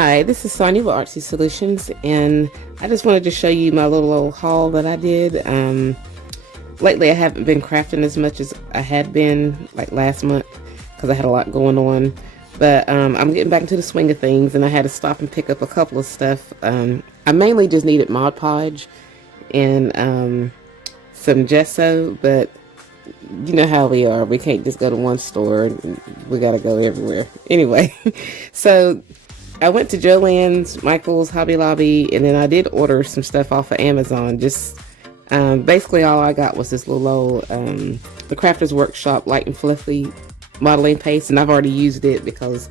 Hi, this is Sonia with Artsy Solutions, and I just wanted to show you my little old haul that I did. Lately I haven't been crafting as much as I had been like last month because I had a lot going on, but I'm getting back into the swing of things, and I had to stop and pick up a couple of stuff. I mainly just needed Mod Podge and some gesso, but you know how we are. We can't just go to one store. We got to go everywhere. Anyway, so I went to Joann's, Michael's, Hobby Lobby, and then I did order some stuff off of Amazon. Just basically all I got was this little old the Crafters Workshop Light and Fluffy modeling paste, and I've already used it because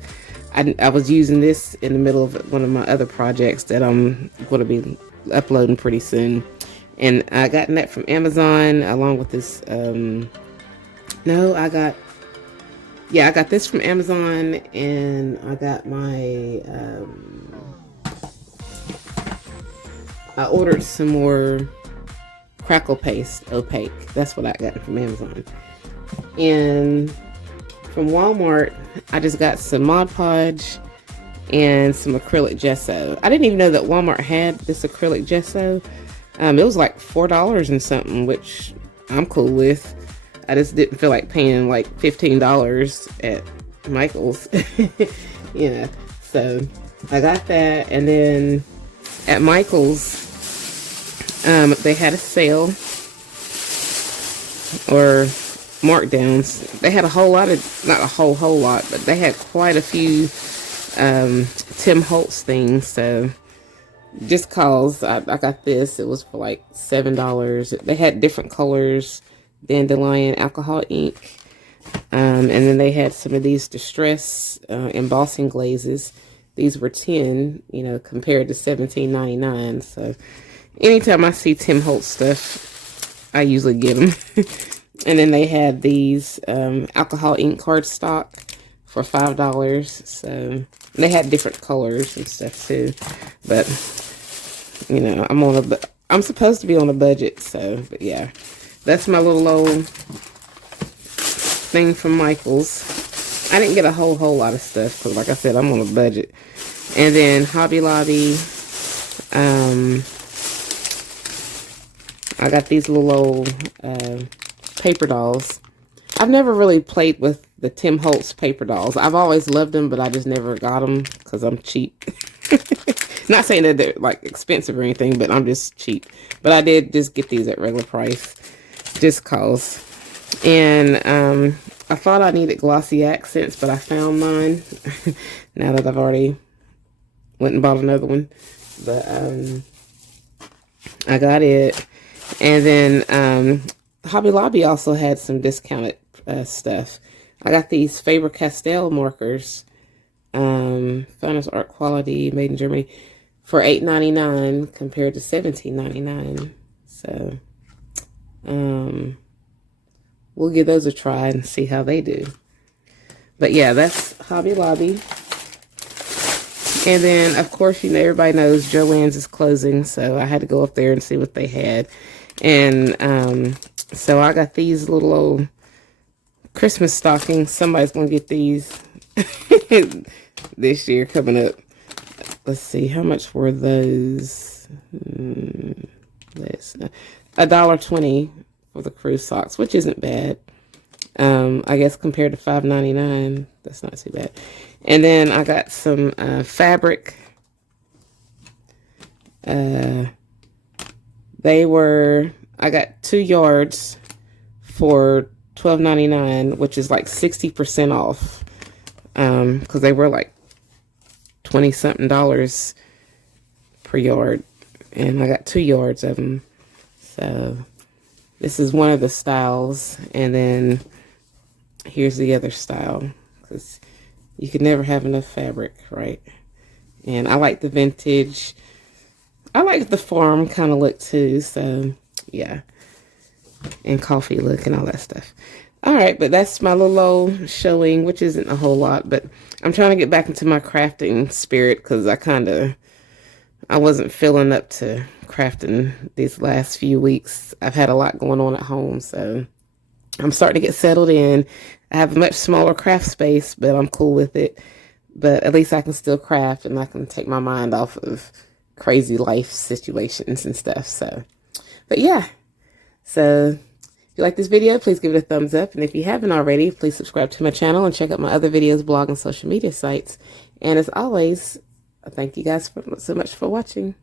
I was using this in the middle of one of my other projects that I'm going to be uploading pretty soon. And I got that from Amazon along with this, I got this from Amazon, and I got my, I ordered some more crackle paste, opaque. That's what I got from Amazon. And from Walmart, I just got some Mod Podge and some acrylic gesso. I didn't even know that Walmart had this acrylic gesso. It was like $4 and something, which I'm cool with. I just didn't feel like paying like $15 at Michael's. Yeah, so I got that. And then at Michael's, they had a sale or markdowns. They had a whole lot of, not a whole lot, but they had quite a few Tim Holtz things. So just cause I got this, it was for like $7. They had different colors, dandelion, alcohol ink, and then they had some of these distress embossing glazes. These were 10, you know, compared to $17.99. So anytime I see Tim Holtz stuff, I usually get them. And then they had these alcohol ink cardstock for $5. So they had different colors and stuff too, but you know, I'm supposed to be on a budget. So, but yeah, that's my little old thing from Michael's. I didn't get a whole lot of stuff because, like I said, I'm on a budget. And then Hobby Lobby, I got these little old paper dolls. I've never really played with the Tim Holtz paper dolls. I've always loved them, but I just never got them because I'm cheap. Not saying that they're like expensive or anything, but I'm just cheap. But I did just get these at regular price, just cause. And I thought I needed glossy accents, but I found mine. Now that I've already went and bought another one, but I got it. And then Hobby Lobby also had some discounted stuff. I got these Faber-Castell markers, finest art quality, made in Germany, for $8.99 compared to $17.99. So we'll give those a try and see how they do. But yeah, that's Hobby Lobby. And then, of course, you know, everybody knows Joann's is closing, so I had to go up there and see what they had. And so I got these little old Christmas stockings. Somebody's going to get these this year coming up. Let's see, how much were those? That's $1.20 for the crew socks, which isn't bad. I guess compared to $5.99, that's not too bad. And then I got some fabric. I got 2 yards for $12.99, which is like 60% off. Because they were like 20-something dollars per yard, and I got 2 yards of them. So this is one of the styles, and then here's the other style, because you can never have enough fabric, right? And I like the vintage. I like the farm kind of look too, so yeah, and coffee look and all that stuff. All right, but that's my little old showing, which isn't a whole lot, but I'm trying to get back into my crafting spirit because I wasn't feeling up to crafting these last few weeks. I've had a lot going on at home, so I'm starting to get settled in. I have a much smaller craft space, but I'm cool with it. but at least I can still craft and I can take my mind off of crazy life situations and stuff. So, but yeah, so if you like this video, please give it a thumbs up. And if you haven't already, please subscribe to my channel and check out my other videos, blog, and social media sites. And as always, I thank you guys so much for watching.